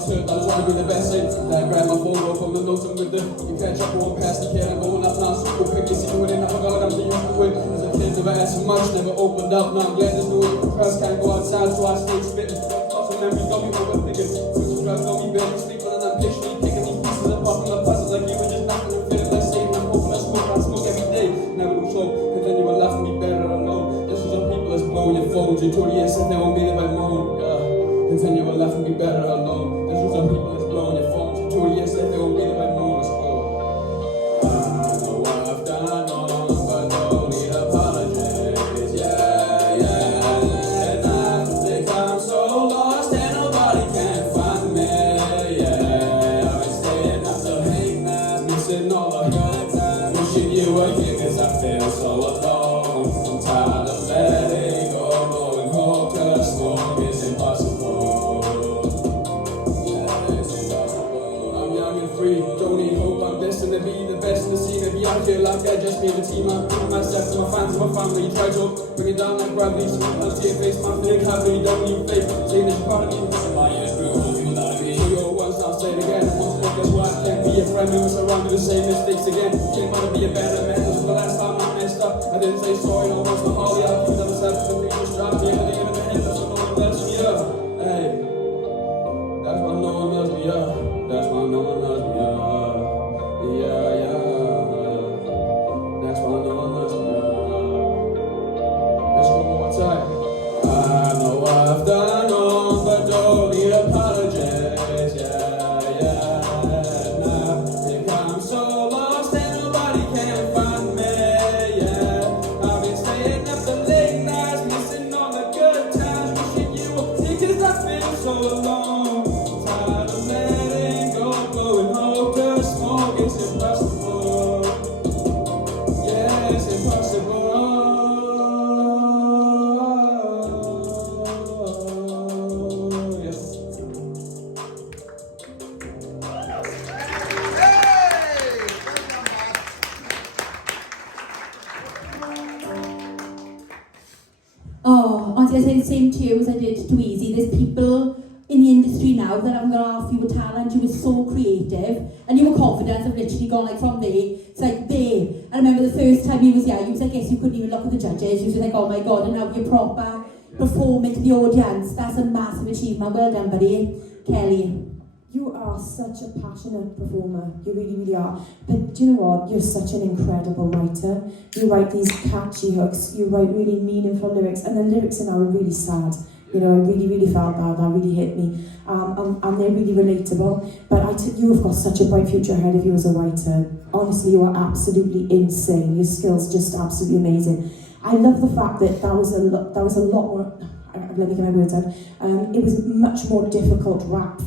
was hurt, I was trying to be the best. Then I grabbed my phone, wrote from the notes and with the you can't drop one past the kid. I'm going up now, super quick. You see what I forgot, I'm the used to it. As a kid, never asked for much, never opened up. Now I'm glad there's no way. Crowds can't go outside, so I stay spitting. Lots of memories got me overthinking. Switch drugs got me barely sleeping, and I'm picturing picking these pieces apart from the puzzles like you were just knocking and feeling like saving. I'm hoping I smoke every day. Never do so, and then you will laugh at me better, I know. This was your people that's blowing your phones. You told yes, and they won't be if I moan. And then you will laugh at me better, I know. This was your people that's blowing your phones. You told yes, and they won't be if I moan. Let's go. I know what I've done wrong, but don't need apologies. Yeah. And I think I'm so lost and nobody can find me. Yeah, I've been staying up till late nights, missing all the good times. Wishing you were here 'cause I feel so alone. I'm tired of letting go, blowing hope 'cause smoke is impossible. Yeah, it's impossible. I'm young and free, don't need hope. I'm destined to be the best in the scene. Maybe I feel like I just made a team. I'm putting myself to my fans and my family. Try to bring it down like gravity. So I'll see your face, my fake happy. Don't need fake. Saying that you're part of me. My years grew old, people that I mean. So you're once, I'll say it again. Guess what? I can't be a friend. We were surrounded with the same mistakes again. Can't want to be a better man. This was the last time I messed up. I didn't say sorry, no one's the Holly. I put up myself to the previous job. The end of the end of the end, so no one lets me up. Hey, that's why no one lets me up. That's why no one lets me up. Yeah. That's why no one lets me up. Let's go one more time. I know I've done wrong, but don't need apologies. Yeah. And I think I'm so lost and nobody can find me. Yeah, I've been staying up till late nights, missing all the good times. Wishing you were here 'cause I feel so alone. Tired of letting go, blowing hope 'cause smoke is impossible. Yeah, it's impossible. Oh, honestly, I say the same to you as I did to Easy. There's people in the industry now that I'm going to ask you were talent, you were so creative, and you were confident. I've literally gone like from there, it's like there. I remember the first time you was here, you was like, yes, you couldn't even look at the judges. You was like, oh my God, and now you're proper performing to the audience. That's a massive achievement. Well done, buddy. Kelly. You are such a passionate performer, you really are. But do you know what? You're such an incredible writer. You write these catchy hooks, you write really meaningful lyrics, and the lyrics in are really sad. You know, I really felt that really hit me. And they're really relatable. But you have got such a bright future ahead of you as a writer. Honestly, you are absolutely insane. Your skills just absolutely amazing. I love the fact that that was a lot more. Let me get my words out. It was much more difficult rap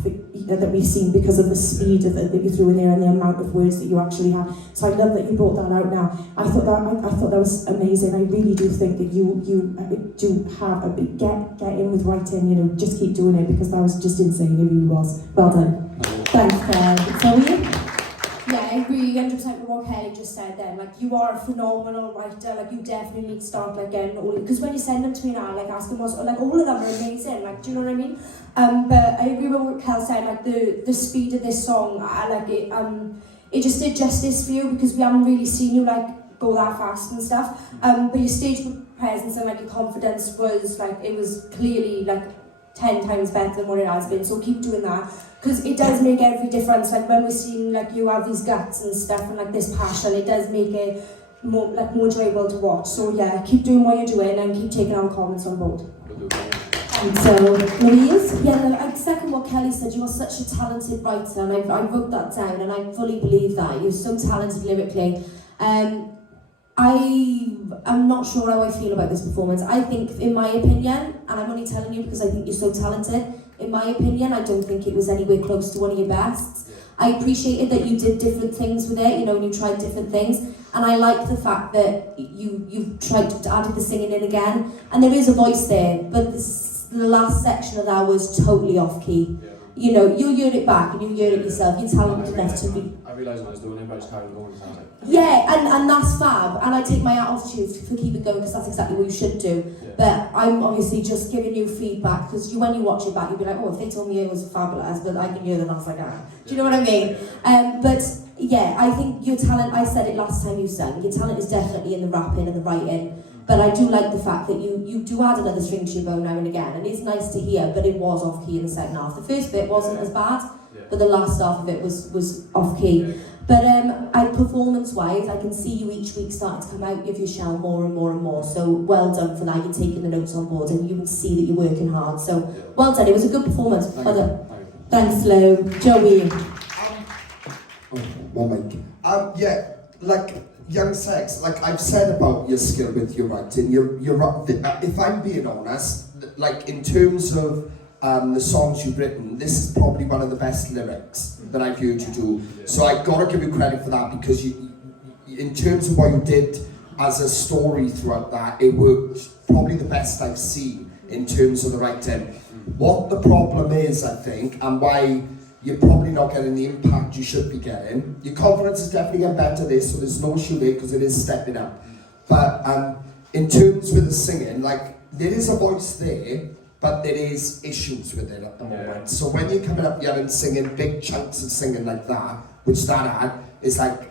that we've seen because of the speed that you threw in there and the amount of words that you actually have. So I love that you brought that out now. I thought that was amazing. I really do think that you do have a big get in with writing. You know, just keep doing it because that was just insane. It really was. Well done. Thanks, Zoe. Yeah, I agree 100% with what Kelly just said then. Like, you are a phenomenal writer. Like, you definitely need to start, like, getting all... Because when you send them to me now, like, asking what's... Like, all of them are amazing. Like, do you know what I mean? But I agree with what Kel said. Like, the speed of this song, I like it. It just did justice for you because we haven't really seen you, like, go that fast and stuff. But your stage presence and, like, your confidence was, like, it was clearly, like, 10 times better than what it has been. So keep doing that. Because it does make every difference, like when we're seeing like you have these guts and stuff and like this passion, it does make it more enjoyable to watch. So yeah, keep doing what you're doing and keep taking our comments on board. And so, Louise? Yeah, I second what Kelly said. You are such a talented writer, and I wrote that down, and I fully believe that. You're so talented lyrically. I'm not sure how I feel about this performance. I think, in my opinion, and I'm only telling you because I think you're so talented, in my opinion, I don't think it was anywhere close to one of your best. I appreciated that you did different things with it, you know, and you tried different things. And I like the fact that you've tried to add the singing in again. And there is a voice there, but the last section of that was totally off key. you know, you'll hear it back and you'll hear it yourself. You're talented enough to be. I realised when I was doing it, but I just carried on going. So I was like, Yeah, and that's fab. And I take my hat off to you for keeping going because that's exactly what you should do. Yeah. But I'm obviously just giving you feedback because when you watch it back, you'll be like, oh, if they told me it was fabulous, but I can hear that that's like, ah. Do you know what I mean? But yeah, I think your talent, I said it last time you sang, your talent is definitely in the rapping and the writing. But I do like the fact that you do add another string to your bow now and again, and it's nice to hear, but it was off key in the second half. The first bit wasn't as bad, but the last half of it was off key. But performance-wise, I can see you each week starting to come out of your shell more and more and more. So well done for that. You're taking the notes on board, and you can see that you're working hard. So well done. It was a good performance. Thanks, Lou. Joey. One mic. Yeah, like YvngSegs, like I've said about your skill with your writing, you're if I'm being honest, like in terms of the songs you've written, this is probably one of the best lyrics that I've heard you do. So I've got to give you credit for that because you, in terms of what you did as a story throughout that, it worked probably the best I've seen in terms of the writing. What the problem is, I think, and why you're probably not getting the impact you should be getting. Your confidence is definitely getting better there, so there's no issue there because it is stepping up. But in terms with the singing, like there is a voice there, but there is issues with it at the moment. So when you're coming up here and singing big chunks of singing like that, which that had, it's like,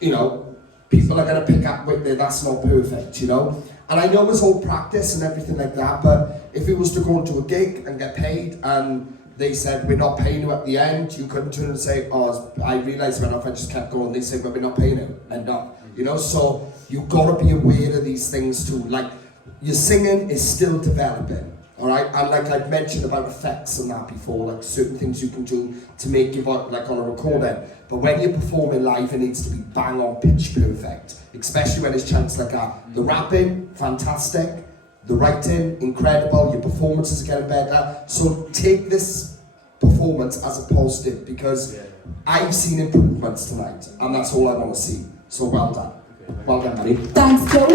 you know, people are going to pick up with it, that's not perfect, you know? And I know it's all practice and everything like that, but if it was to go into a gig and get paid and they said, we're not paying you at the end, you couldn't turn and say, oh, I realised when I just kept going, they said, well, we're not paying you, and not, you know? So you've got to be aware of these things too. Like, your singing is still developing. Alright, and like I've mentioned about effects and that before, like certain things you can do to make your voice, like on a recording. But when you're performing live, it needs to be bang on pitch perfect, especially when it's chunks like that. The rapping, fantastic. The writing, incredible. Your performances are getting better. So take this performance as a positive because I've seen improvements tonight, and that's all I want to see. So well done. Well done, Manny. Thanks, Joey.